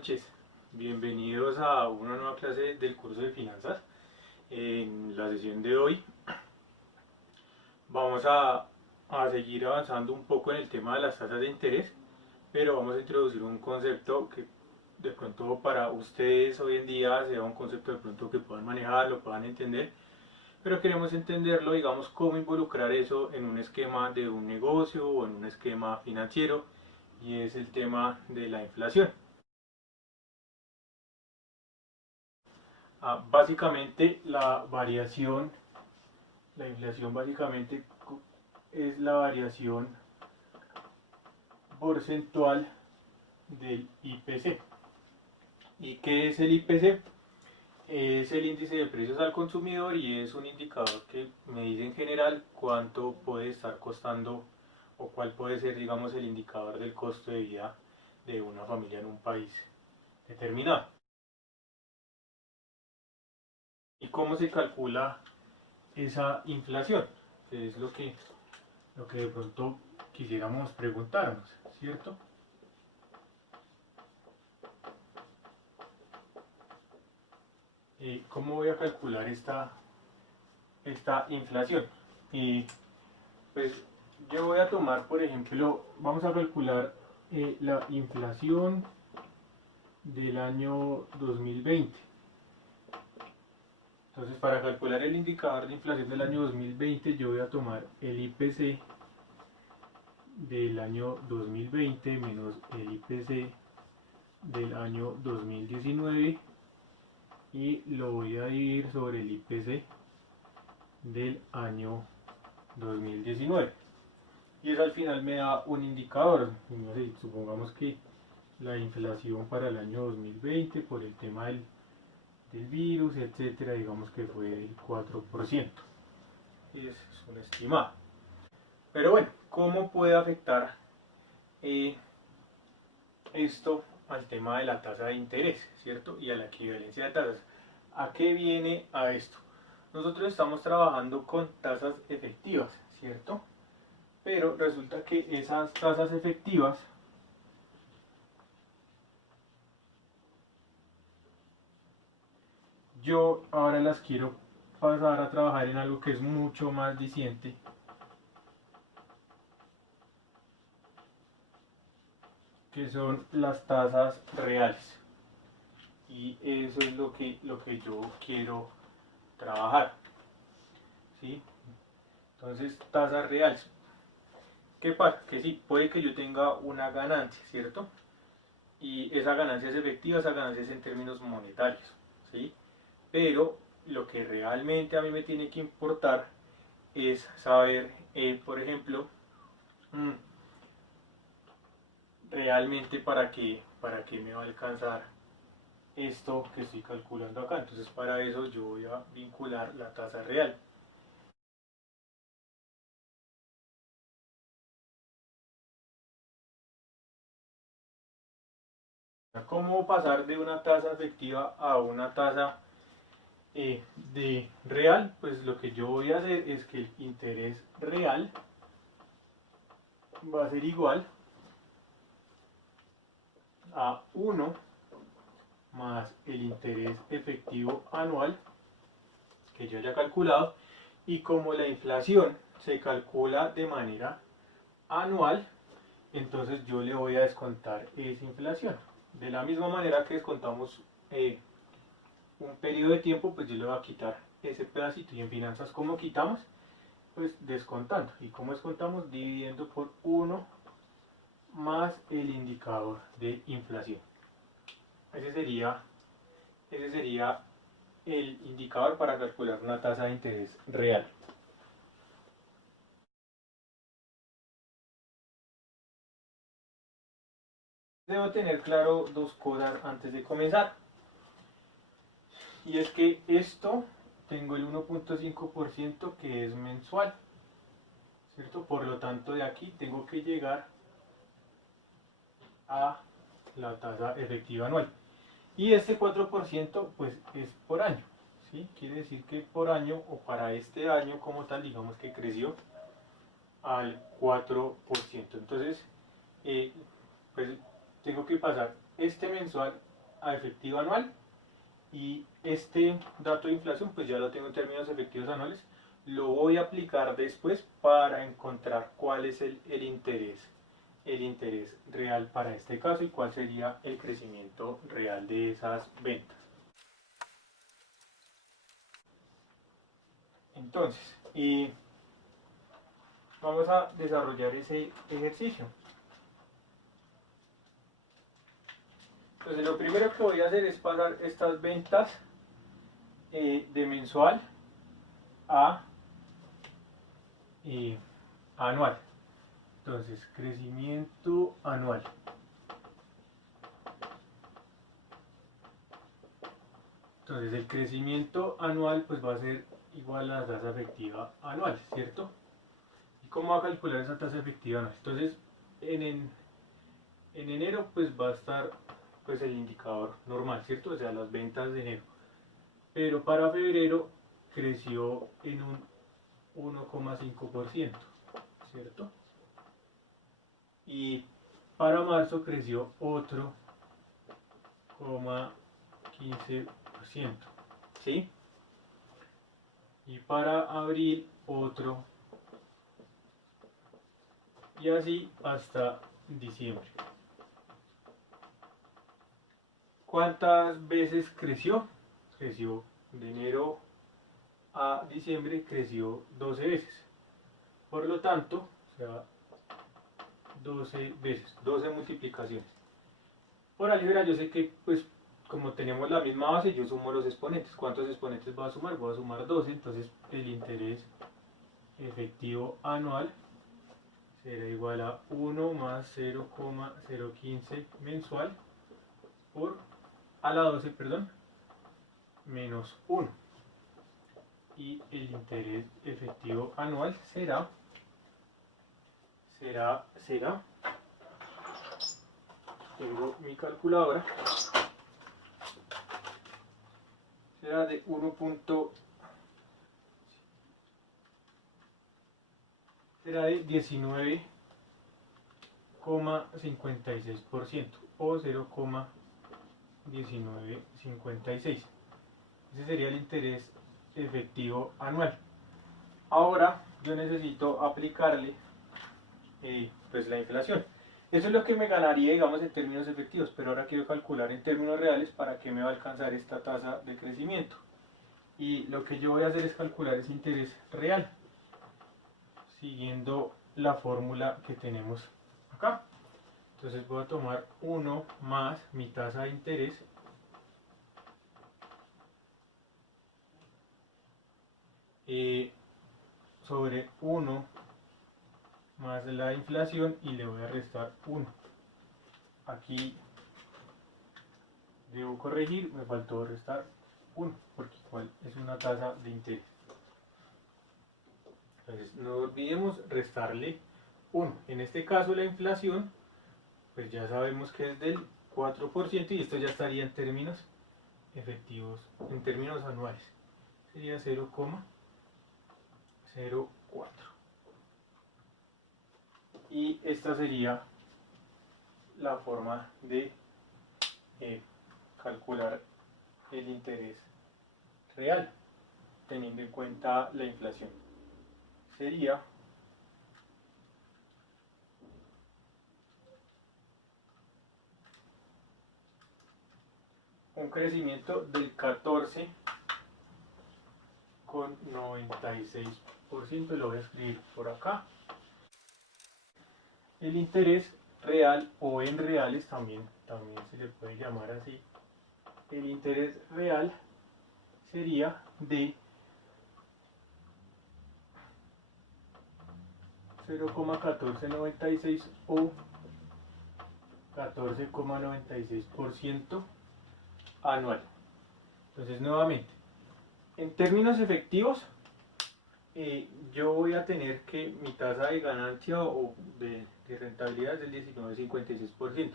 noches, bienvenidos a una nueva clase del curso de finanzas. En la sesión de hoy vamos a seguir avanzando un poco en el tema de las tasas de interés, pero vamos a introducir un concepto que de pronto para ustedes hoy en día sea un concepto de pronto que puedan manejar, lo puedan entender, pero queremos entenderlo, digamos, cómo involucrar eso en un esquema de un negocio o en un esquema financiero, y es el tema de la inflación. Básicamente la inflación básicamente es la variación porcentual del IPC. ¿Y qué es el IPC? Es el índice de precios al consumidor y es un indicador que me dice en general cuánto puede estar costando o cuál puede ser, digamos, el indicador del costo de vida de una familia en un país determinado. ¿Y cómo se calcula esa inflación? Es lo que de pronto quisiéramos preguntarnos, ¿cierto? ¿Cómo voy a calcular esta inflación? Y pues yo voy a tomar, por ejemplo, vamos a calcular la inflación del año 2020. Entonces, para calcular el indicador de inflación del año 2020, yo voy a tomar el IPC del año 2020 menos el IPC del año 2019 y lo voy a dividir sobre el IPC del año 2019. Y eso al final me da un indicador. No sé, supongamos que la inflación para el año 2020 por el tema del virus, etcétera, digamos que fue del 4%. Y es un estimado. Pero bueno, ¿cómo puede afectar esto al tema de la tasa de interés, ¿cierto? Y a la equivalencia de tasas. ¿A qué viene a esto? Nosotros estamos trabajando con tasas efectivas, ¿cierto? Pero resulta que esas tasas efectivas yo ahora las quiero pasar a trabajar en algo que es mucho más diciente, que son las tasas reales. Y eso es lo que yo quiero trabajar, ¿sí? Entonces, tasas reales. ¿Qué pasa? Que sí, puede que yo tenga una ganancia, ¿cierto? Y esa ganancia es efectiva, esa ganancia es en términos monetarios, ¿sí? Pero lo que realmente a mí me tiene que importar es saber, por ejemplo, mm, realmente para qué me va a alcanzar esto que estoy calculando acá. Entonces, para eso yo voy a vincular la tasa real. ¿Cómo pasar de una tasa efectiva a una tasa de real? Pues lo que yo voy a hacer es que el interés real va a ser igual a 1 más el interés efectivo anual que yo haya calculado, y como la inflación se calcula de manera anual, entonces yo le voy a descontar esa inflación. De la misma manera que descontamos un periodo de tiempo, pues yo le voy a quitar ese pedacito. Y en finanzas, ¿cómo quitamos? Pues descontando. ¿Y cómo descontamos? Dividiendo por 1 más el indicador de inflación. Ese sería, ese sería el indicador para calcular una tasa de interés real. Debo tener claro dos cosas antes de comenzar. Y es que esto tengo el 1.5% que es mensual, ¿cierto? Por lo tanto, de aquí tengo que llegar a la tasa efectiva anual. Y este 4% pues es por año, ¿sí? Quiere decir que por año o para este año como tal, digamos que creció al 4%. Entonces, pues tengo que pasar este mensual a efectivo anual, y este dato de inflación pues ya lo tengo en términos efectivos anuales. Lo voy a aplicar después para encontrar cuál es el interés real para este caso y cuál sería el crecimiento real de esas ventas. Entonces, vamos a desarrollar ese ejercicio. Entonces lo primero que voy a hacer es pasar estas ventas de mensual a anual. Entonces, crecimiento anual. Entonces el crecimiento anual pues va a ser igual a la tasa efectiva anual, ¿cierto? ¿Y cómo va a calcular esa tasa efectiva anual? Entonces en enero pues va a estar pues el indicador normal, ¿cierto? O sea, las ventas de enero. Pero para febrero creció en un 1,5%, ¿cierto? Y para marzo creció otro 0,15%, ¿sí? Y para abril otro, y así hasta diciembre. ¿Cuántas veces creció? Creció de enero a diciembre, creció 12 veces. Por lo tanto, o sea, 12 veces, 12 multiplicaciones. Por álgebra yo sé que pues como tenemos la misma base, yo sumo los exponentes. ¿Cuántos exponentes voy a sumar? Voy a sumar 12, entonces el interés efectivo anual será igual a 1 más 0,015 mensual por a la 12, perdón, menos 1. Y el interés efectivo anual será, tengo mi calculadora, será de 19,56% o 0,1956. Ese sería el interés efectivo anual. Ahora yo necesito aplicarle pues la inflación. Eso es lo que me ganaría, digamos, en términos efectivos, pero ahora quiero calcular en términos reales para qué me va a alcanzar esta tasa de crecimiento. Y lo que yo voy a hacer es calcular ese interés real, siguiendo la fórmula que tenemos acá. Entonces voy a tomar 1 más mi tasa de interés sobre 1 más la inflación y le voy a restar 1. Aquí debo corregir, me faltó restar 1 porque igual es una tasa de interés. Entonces no olvidemos restarle 1. En este caso la inflación pues ya sabemos que es del 4% y esto ya estaría en términos efectivos, en términos anuales. Sería 0,04. Y esta sería la forma de calcular el interés real teniendo en cuenta la inflación. Sería un crecimiento del 14,96%, lo voy a escribir por acá. El interés real, o en reales también se le puede llamar así, el interés real sería de 0,1496 o 14,96% anual. Entonces nuevamente, en términos efectivos, yo voy a tener que mi tasa de ganancia o de rentabilidad es del 19,56%,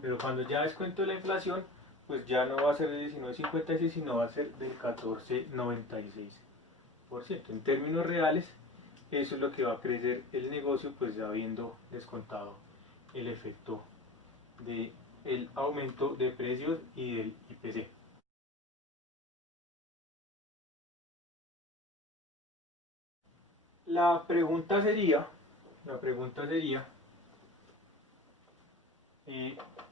pero cuando ya descuento la inflación, pues ya no va a ser del 19,56, sino va a ser del 14,96%. En términos reales, eso es lo que va a crecer el negocio, pues ya habiendo descontado el efecto de el aumento de precios y del IPC. La pregunta sería,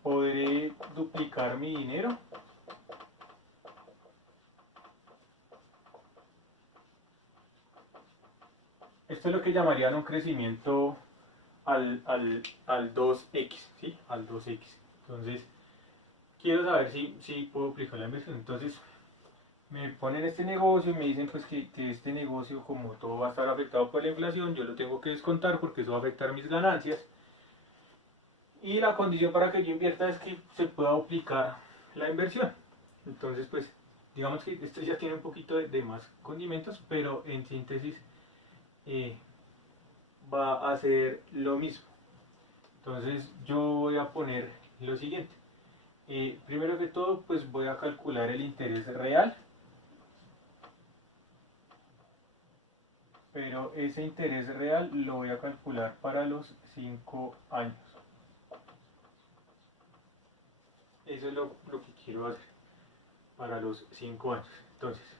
¿podré duplicar mi dinero? Esto es lo que llamarían un crecimiento al 2x, ¿sí? Al 2x. Entonces, quiero saber si puedo duplicar la inversión. Entonces, me ponen este negocio y me dicen pues que este negocio, como todo va a estar afectado por la inflación, yo lo tengo que descontar porque eso va a afectar mis ganancias. Y la condición para que yo invierta es que se pueda duplicar la inversión. Entonces, pues, digamos que esto ya tiene un poquito de más condimentos, pero en síntesis va a ser lo mismo. Entonces, yo voy a poner lo siguiente. Primero que todo, pues voy a calcular el interés real. Pero ese interés real lo voy a calcular para los 5 años. Eso es lo que quiero hacer para los 5 años. Entonces,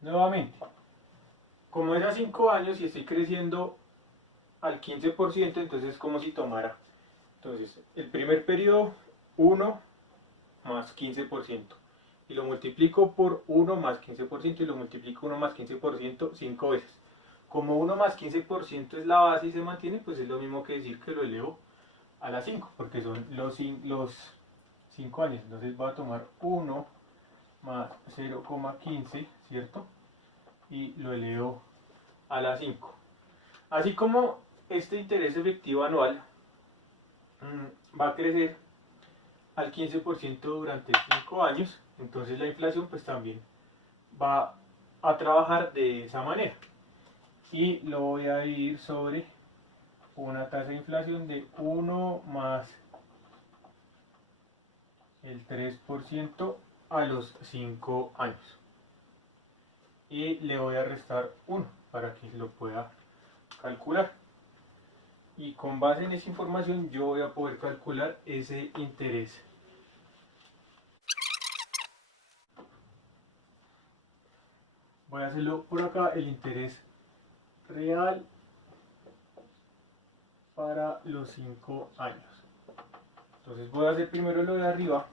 nuevamente, como es a 5 años y estoy creciendo al 15%, entonces es como si tomara, entonces, el primer periodo, 1 más 15%. Y lo multiplico por 1 más 15% y lo multiplico 1 más 15% 5 veces. Como 1 más 15% es la base y se mantiene, pues es lo mismo que decir que lo elevo a las 5, porque son los 5 años. Entonces voy a tomar 1 más 0,15, ¿cierto? Y lo elevo a las 5. Así como este interés efectivo anual va a crecer al 15% durante 5 años, entonces la inflación pues también va a trabajar de esa manera. Y lo voy a dividir sobre una tasa de inflación de 1 más el 3% a los 5 años. Y le voy a restar 1 para que lo pueda calcular. Y con base en esa información yo voy a poder calcular ese interés. Voy a hacerlo por acá, el interés real para los 5 años. Entonces voy a hacer primero lo de arriba.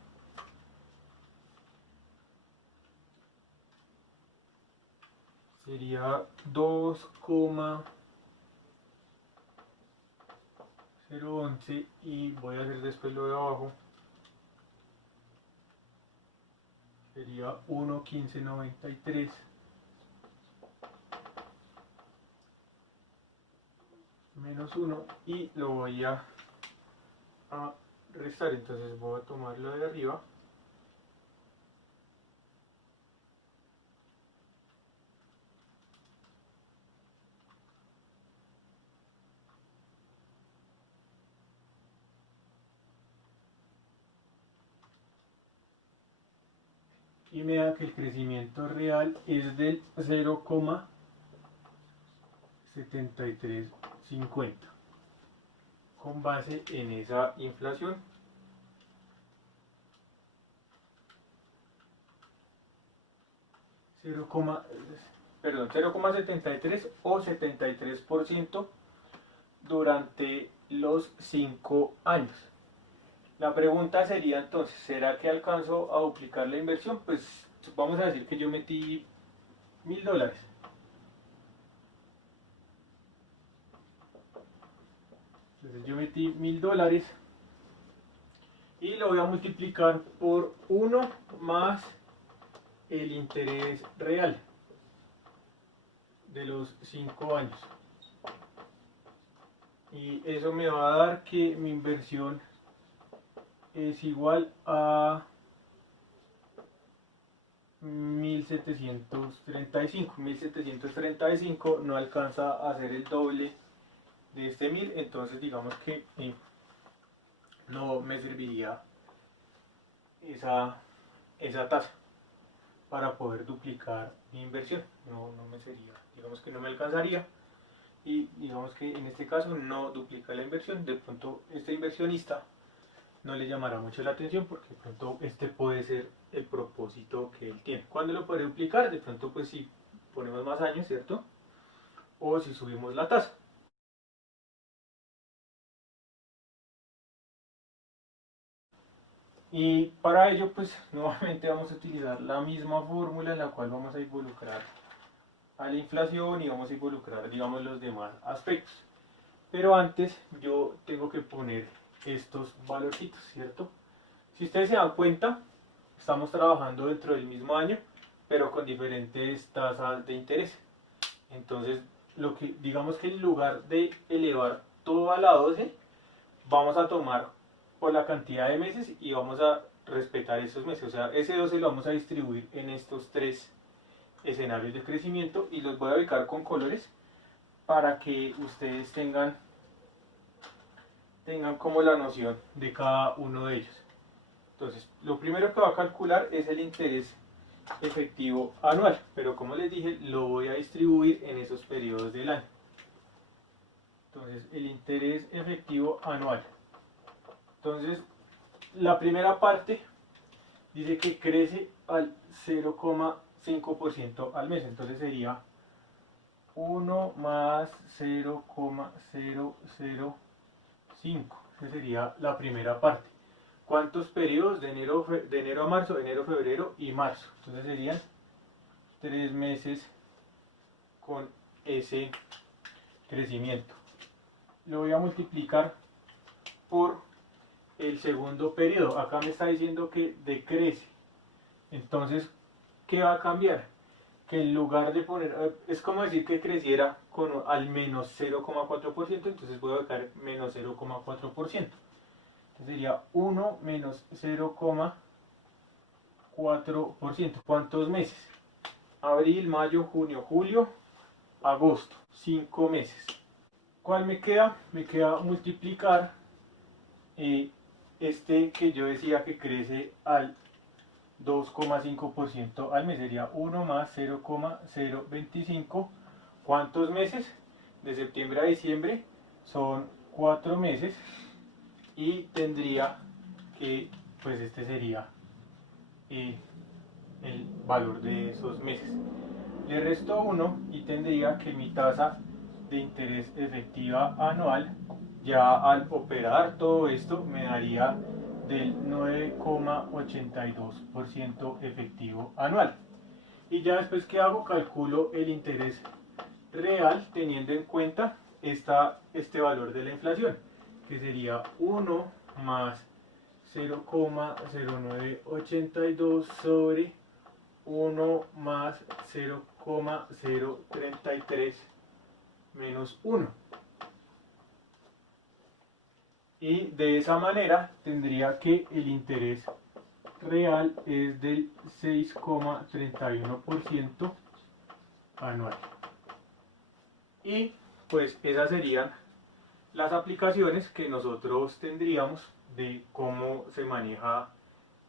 Sería 2,011 y voy a hacer después lo de abajo. Sería 1,1593 menos 1 y lo voy a restar. Entonces voy a tomar lo de arriba. Y me da que el crecimiento real es del 0,7350 con base en esa inflación. Perdón, 0,73 o 73% durante los 5 años. La pregunta sería entonces, ¿será que alcanzo a duplicar la inversión? Pues vamos a decir que yo metí $1000. Entonces yo metí $1000 y lo voy a multiplicar por 1 más el interés real de los 5 años. Y eso me va a dar que mi inversión es igual a 1735. No alcanza a ser el doble de este 1000, entonces digamos que no me serviría esa tasa para poder duplicar mi inversión. No me sería, digamos que no me alcanzaría. y digamos que en este caso no duplica la inversión. De pronto este inversionista no le llamará mucho la atención porque de pronto este puede ser el propósito que él tiene. ¿Cuándo lo puede duplicar? De pronto pues si ponemos más años, ¿cierto? O si subimos la tasa. Y para ello pues nuevamente vamos a utilizar la misma fórmula en la cual vamos a involucrar a la inflación y vamos a involucrar, digamos, los demás aspectos. Pero antes yo tengo que poner estos valorcitos, ¿cierto? Si ustedes se dan cuenta, estamos trabajando dentro del mismo año, pero con diferentes tasas de interés. Entonces, digamos que en lugar de elevar todo a la 12, vamos a tomar por la cantidad de meses y vamos a respetar esos meses. O sea, ese 12 lo vamos a distribuir en estos tres escenarios de crecimiento y los voy a ubicar con colores para que ustedes tengan como la noción de cada uno de ellos. Entonces, lo primero que va a calcular es el interés efectivo anual, pero como les dije, lo voy a distribuir en esos periodos del año. Entonces, el interés efectivo anual. Entonces, la primera parte dice que crece al 0,5% al mes, entonces sería 1 más 0,005. Esa sería la primera parte. ¿Cuántos periodos? De enero a marzo, enero, febrero y marzo. Entonces serían 3 meses con ese crecimiento. Lo voy a multiplicar por el segundo periodo. Acá me está diciendo que decrece. Entonces, ¿qué va a cambiar? Que en lugar de poner, es como decir que creciera con al menos 0,4%, entonces voy a colocar menos 0,4%. Entonces sería 1 menos 0,4%. ¿Cuántos meses? Abril, mayo, junio, julio, agosto. 5 meses. ¿Cuál me queda? Me queda multiplicar este que yo decía que crece al 2,5% al mes, sería 1 más 0,025. ¿Cuántos meses? De septiembre a diciembre son 4 meses y tendría que, pues este sería el valor de esos meses. Le resto 1 y tendría que mi tasa de interés efectiva anual, ya al operar todo esto, me daría del 9,82% efectivo anual. Y ya después que hago, calculo el interés real teniendo en cuenta este valor de la inflación, que sería 1 más 0,0982 sobre 1 más 0,033 menos 1. Y de esa manera tendría que el interés real es del 6,31% anual. Y pues esas serían las aplicaciones que nosotros tendríamos de cómo se maneja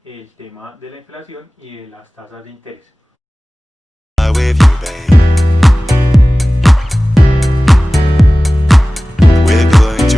el tema de la inflación y de las tasas de interés.